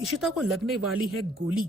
इशिता को लगने वाली है गोली।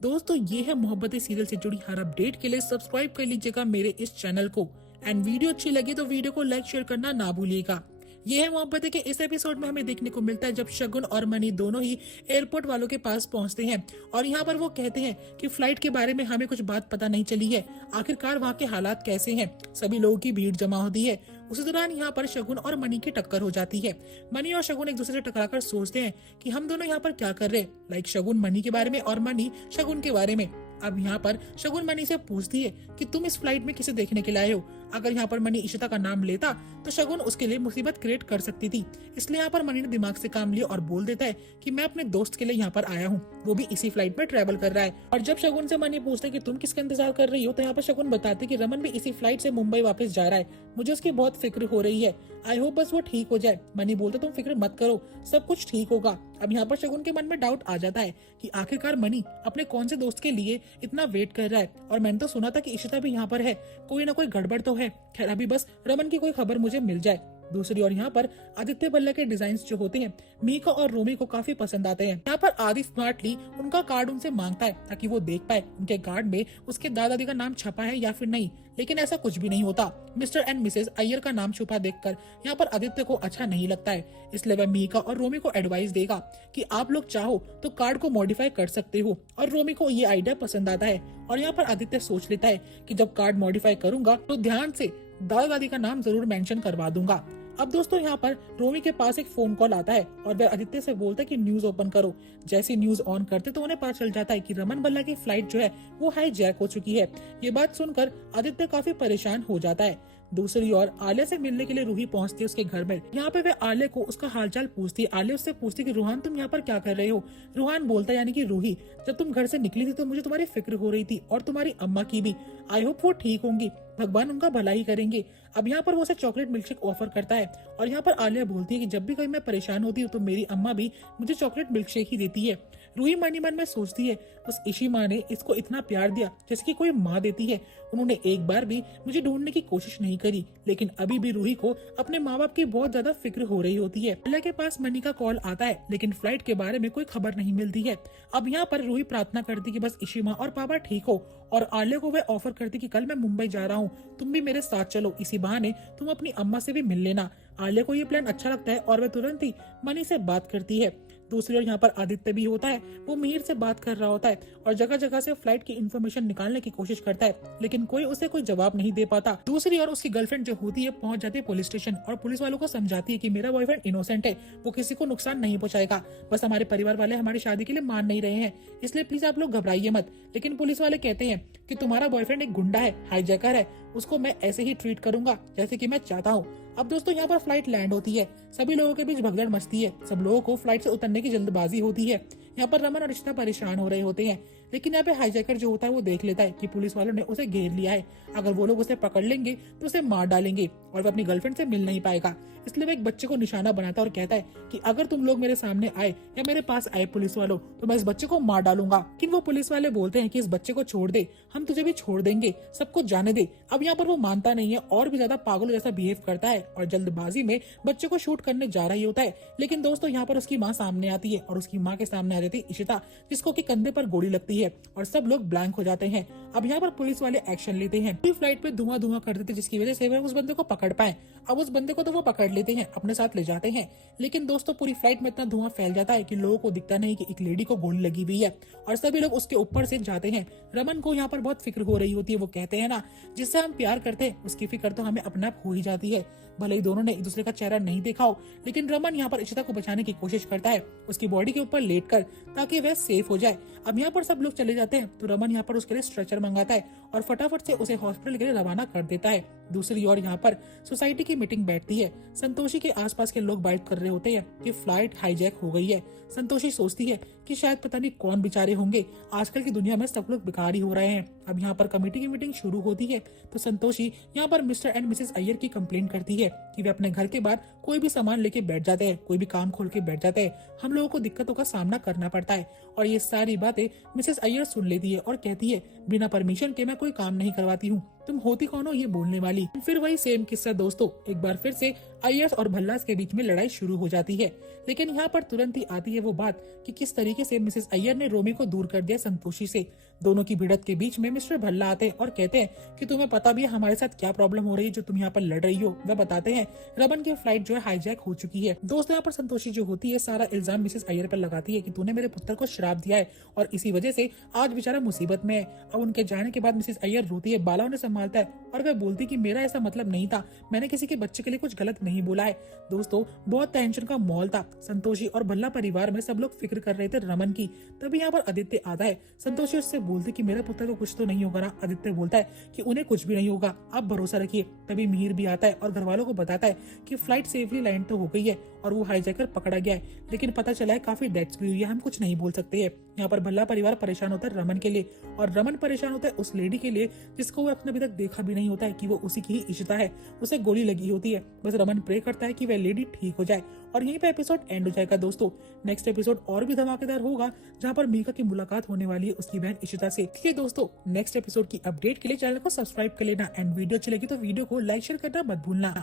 दोस्तों ये है मोहब्बतें सीरियल से जुड़ी हर अपडेट के लिए सब्सक्राइब कर लीजिएगा मेरे इस चैनल को। एंड वीडियो अच्छी लगी तो वीडियो को लाइक शेयर करना ना भूलिएगा। ये है मोहब्बतें के इस एपिसोड में हमें देखने को मिलता है जब शगुन और मनी दोनों ही एयरपोर्ट वालों के पास पहुंचते हैं और यहाँ पर वो कहते हैं कि फ्लाइट के बारे में हमें कुछ बात पता नहीं चली है, आखिरकार वहाँ के हालात कैसे हैं। सभी लोगों की भीड़ जमा होती है। उसी दौरान यहाँ पर शगुन और मनी की टक्कर हो जाती है। मनी और शगुन एक दूसरे से टकराकर सोचते हैं कि हम दोनों यहाँ पर क्या कर रहे हैं। लाइक शगुन मनी के बारे में और मनी शगुन के बारे में। अब यहाँ पर शगुन मनी से पूछती है कि तुम इस फ्लाइट में किसे देखने के लिए आए हो। अगर यहाँ पर मनी इशिता का नाम लेता तो शगुन उसके लिए मुसीबत क्रिएट कर सकती थी, इसलिए यहाँ पर मनी ने दिमाग से काम लिया और बोल देता है कि मैं अपने दोस्त के लिए यहाँ पर आया हूँ, वो भी इसी फ्लाइट में ट्रेवल कर रहा है। और जब शगुन से मनी पूछते कि तुम किसका इंतजार कर रही हो तो यहाँ पर शगुन बताते कि रमन भी इसी फ्लाइट से मुंबई वापस जा रहा है, मुझे उसकी बहुत फिक्र हो रही है, आई होप बस वो ठीक हो जाए। मनी बोलते तुम फिक्र मत करो, सब कुछ ठीक होगा। अब यहाँ पर शगुन के मन में डाउट आ जाता है कि आखिरकार मनी अपने कौन से दोस्त के लिए इतना वेट कर रहा है, और मैंने तो सुना था कि इशिता भी यहाँ पर है, कोई ना कोई गड़बड़ तो है। खैर अभी बस रमन की कोई खबर मुझे मिल जाए। दूसरी ओर यहाँ पर आदित्य भल्ला के डिजाइन जो होते हैं मीका और रोमी को काफी पसंद आते हैं। यहाँ पर आदि स्मार्टली उनका कार्ड उनसे मांगता है ताकि वो देख पाए उनके कार्ड में उसके दादा दादी का नाम छपा है या फिर नहीं, लेकिन ऐसा कुछ भी नहीं होता। मिस्टर एंड मिसेस अय्यर का नाम छुपा देखकर यहाँ पर आदित्य को अच्छा नहीं लगता है, इसलिए वह मीका और रोमी को एडवाइस देगा कि आप लोग चाहो तो कार्ड को मॉडिफाई कर सकते हो, और रोमी को ये आइडिया पसंद आता है। और यहाँ पर आदित्य सोच लेता है कि जब कार्ड मॉडिफाई करूंगा तो ध्यान से दादा दादी का नाम जरूर मेंशन करवा दूंगा। अब दोस्तों यहाँ पर रोमी के पास एक फोन कॉल आता है और वह आदित्य से बोलता है कि न्यूज ओपन करो। जैसे न्यूज ऑन करते तो उन्हें पता चल जाता है कि रमन भल्ला की फ्लाइट जो है वो हाईजैक हो चुकी है। ये बात सुनकर आदित्य काफी परेशान हो जाता है। दूसरी ओर आलिया से मिलने के लिए रूही पहुंचती है उसके घर में। यहाँ पे वह आलिया को उसका हालचाल पूछती है। आलिया उससे पूछती है कि रूहान तुम यहाँ पर क्या कर रहे हो। रूहान बोलता है यानी कि रूही, जब तुम घर से निकली थी तो मुझे तुम्हारी फिक्र हो रही थी और तुम्हारी अम्मा की भी। आई होप वो ठीक होंगी, भगवान उनका भला ही करेंगे। अब यहाँ पर वो उसे चॉकलेट मिल्कशेक ऑफर करता है और यहाँ पर आलिया बोलती है कि जब भी कहीं मैं परेशान होती हूँ तो मेरी अम्मा भी मुझे चॉकलेट मिल्कशेक ही देती है। रूही मनी मन में सोचती है उस इशी माँ ने इसको इतना प्यार दिया जैसे कि कोई माँ देती है, उन्होंने एक बार भी मुझे ढूंढने की कोशिश नहीं करी। लेकिन अभी भी रूही को अपने माँ बाप की बहुत ज्यादा फिक्र हो रही होती है। अल्लाह के पास मनी का कॉल आता है लेकिन फ्लाइट के बारे में कोई खबर नहीं मिलती है। अब यहाँ पर रूही प्रार्थना करती कि बस इशी माँ और पापा ठीक हो, और आलिया को वह ऑफर करती कि कल मैं मुंबई जा रहा हूँ, तुम भी मेरे साथ चलो, इसी बहाने तुम अपनी अम्मा से भी मिल लेना। आलिया को ये प्लान अच्छा लगता है और वह तुरंत ही मनी से बात करती है। दूसरी ओर यहाँ पर आदित्य भी होता है, वो मिहिर से बात कर रहा होता है और जगह जगह से फ्लाइट की इन्फॉर्मेशन निकालने की कोशिश करता है, लेकिन कोई उसे कोई जवाब नहीं दे पाता। दूसरी ओर उसकी गर्लफ्रेंड जो होती है पहुंच जाती है पुलिस स्टेशन और पुलिस वालों को समझाती है कि मेरा बॉयफ्रेंड इनोसेंट है, वो किसी को नुकसान नहीं पहुंचाएगा, बस हमारे परिवार वाले हमारी शादी के लिए मान नहीं रहे हैं, इसलिए प्लीज आप लोग घबराइए मत। लेकिन पुलिस वाले कहते हैं कि तुम्हारा बॉयफ्रेंड एक गुंडा है, हाईजैकर है, उसको मैं ऐसे ही ट्रीट करूंगा जैसे कि मैं चाहता हूँ। अब दोस्तों यहाँ पर फ्लाइट लैंड होती है, सभी लोगों के बीच भगदड़ मचती है, सब लोगों को फ्लाइट से उतरने की जल्दबाजी होती है। यहाँ पर रमन और रिश्ता परेशान हो रहे होते हैं, लेकिन यहाँ पे हाईजैकर जो होता है वो देख लेता है कि पुलिस वालों ने उसे घेर लिया है, अगर वो लोग उसे पकड़ लेंगे तो उसे मार डालेंगे और वो अपनी गर्लफ्रेंड से मिल नहीं पाएगा। इसलिए वो एक बच्चे को निशाना बनाता है और कहता है कि अगर तुम लोग मेरे सामने आए या मेरे पास आए पुलिस वालों तो मैं इस बच्चे को मार डालूंगा। लेकिन वो पुलिस वाले बोलते हैं कि इस बच्चे को छोड़ दे, हम तुझे भी छोड़ देंगे, सब कुछ जाने दे। अब यहाँ पर वो मानता नहीं है और भी ज्यादा पागल जैसा बिहेव करता है और जल्दबाजी में बच्चे को शूट करने जा रही होता है। लेकिन दोस्तों यहाँ पर उसकी माँ सामने आती है और उसकी माँ के सामने आ जाती है इशिता, जिसको कि कंधे पर गोली लगती है और सब लोग ब्लैंक हो जाते हैं। अब यहाँ पर पुलिस वाले एक्शन लेते हैं, पूरी फ्लाइट पे धुआं धुआं कर देते जिसकी वजह से वह उस बंदे को पकड़ पाए। अब उस बंदे को तो वो पकड़ लेते हैं, अपने साथ ले जाते हैं, लेकिन दोस्तों पूरी फ्लाइट में इतना धुआं फैल जाता है कि लोगों को दिखता नहीं कि एक लेडी को गोली लगी हुई है और सभी लोग उसके ऊपर से जाते हैं। रमन को यहाँ पर बहुत फिक्र हो रही होती है, वो कहते हैं ना जिससे हम प्यार करते हैं उसकी फिक्र तो हमें अपने आप हो ही जाती है। भले ही दोनों ने एक दूसरे का चेहरा नहीं देखा हो, लेकिन रमन यहाँ पर इशिता को बचाने की कोशिश करता है उसकी बॉडी के ऊपर लेटकर, ताकि वह सेफ हो जाए। अब यहाँ पर सब लोग चले जाते हैं तो रमन यहाँ पर उसके लिए स्ट्रेचर मंगाता है और फटाफट से उसे हॉस्पिटल के लिए रवाना कर देता है। दूसरी ओर यहाँ पर सोसाइटी की मीटिंग बैठती है। संतोषी के आसपास के लोग बात कर रहे होते हैं कि फ्लाइट हाईजैक हो गई है। संतोषी सोचती है कि शायद पता नहीं कौन बेचारे होंगे, आजकल की दुनिया में सब लोग बेकार ही हो रहे हैं। अब यहाँ पर कमेटी की मीटिंग शुरू होती है तो संतोषी यहाँ पर मिस्टर एंड मिसेस अय्यर की कंप्लेन करती है कि वे अपने घर के बाहर कोई भी सामान लेके बैठ जाते हैं, कोई भी काम खोल के बैठ जाते हैं, हम लोगों को दिक्कतों का सामना करना पड़ता है। और ये सारी बातें मिसेस अय्यर सुन लेती है और कहती है बिना परमिशन के मैं कोई काम नहीं करवाती हूँ, तुम होती कौन हो ये बोलने वाली। फिर वही सेम किस्सा दोस्तों, एक बार फिर से अय्यर और भल्लास के बीच में लड़ाई शुरू हो जाती है। लेकिन यहाँ पर तुरंत ही आती है वो बात कि किस तरीके से मिसेस अय्यर ने रोमी को दूर कर दिया संतोषी से। दोनों की भिड़त के बीच में मिस्टर भल्ला आते हैं और कहते हैं कि तुम्हें पता भी है हमारे साथ क्या प्रॉब्लम हो रही है जो तुम यहाँ पर लड़ रही हो। वह बताते हैं रमन की फ्लाइट जो है हाईजैक हो चुकी है। दोस्तों यहाँ पर संतोषी जो होती है सारा इल्जाम मिसेस अय्यर पर लगाती है कि तूने मेरे पुत्र को श्राप दिया है और इसी वजह से आज बेचारा मुसीबत में है। अब उनके जाने के बाद मिसेस अय्यर रोती है, बाला उन्हें संभालता है और वह बोलती कि मेरा ऐसा मतलब नहीं था, मैंने किसी के बच्चे के लिए कुछ गलत नहीं बोला है। दोस्तों बहुत टेंशन का माहौल था। संतोषी और भल्ला परिवार में सब लोग फिक्र कर रहे थे रमन की। तभी यहाँ पर आदित्य आता है। संतोषी उससे बोलती कि मेरे पुत्र को कुछ तो नहीं होगा ना। आदित्य बोलता है कि उन्हें कुछ भी नहीं होगा, आप भरोसा रखिए। तभी मिहिर भी आता है और घर वालों को बताता है कि फ्लाइट सेफली लैंड तो हो गई है और वो हाईजैकर पकड़ा गया है, लेकिन पता चला है काफी डेथ्स भी हुई है, हम कुछ नहीं बोल सकते हैं। यहाँ पर भल्ला परिवार परेशान होता है रमन के लिए और रमन परेशान होता है उस लेडी के लिए जिसको वो अपने अभी तक देखा भी नहीं होता है कि वो उसी की ही इशिता है। उसे गोली लगी होती है। बस रमन प्रे करता है कि वह लेडी ठीक हो जाए और यहीं पे एपिसोड एंड हो जाएगा। दोस्तों नेक्स्ट एपिसोड और भी धमाकेदार होगा जहाँ पर मीका की मुलाकात होने वाली है उसकी बहन इशिता से। ठीक है दोस्तों, नेक्स्ट एपिसोड की अपडेट के लिए चैनल को सब्सक्राइब कर लेना एंड वीडियो अच्छी लगी तो वीडियो को लाइक शेयर करना मत भूलना।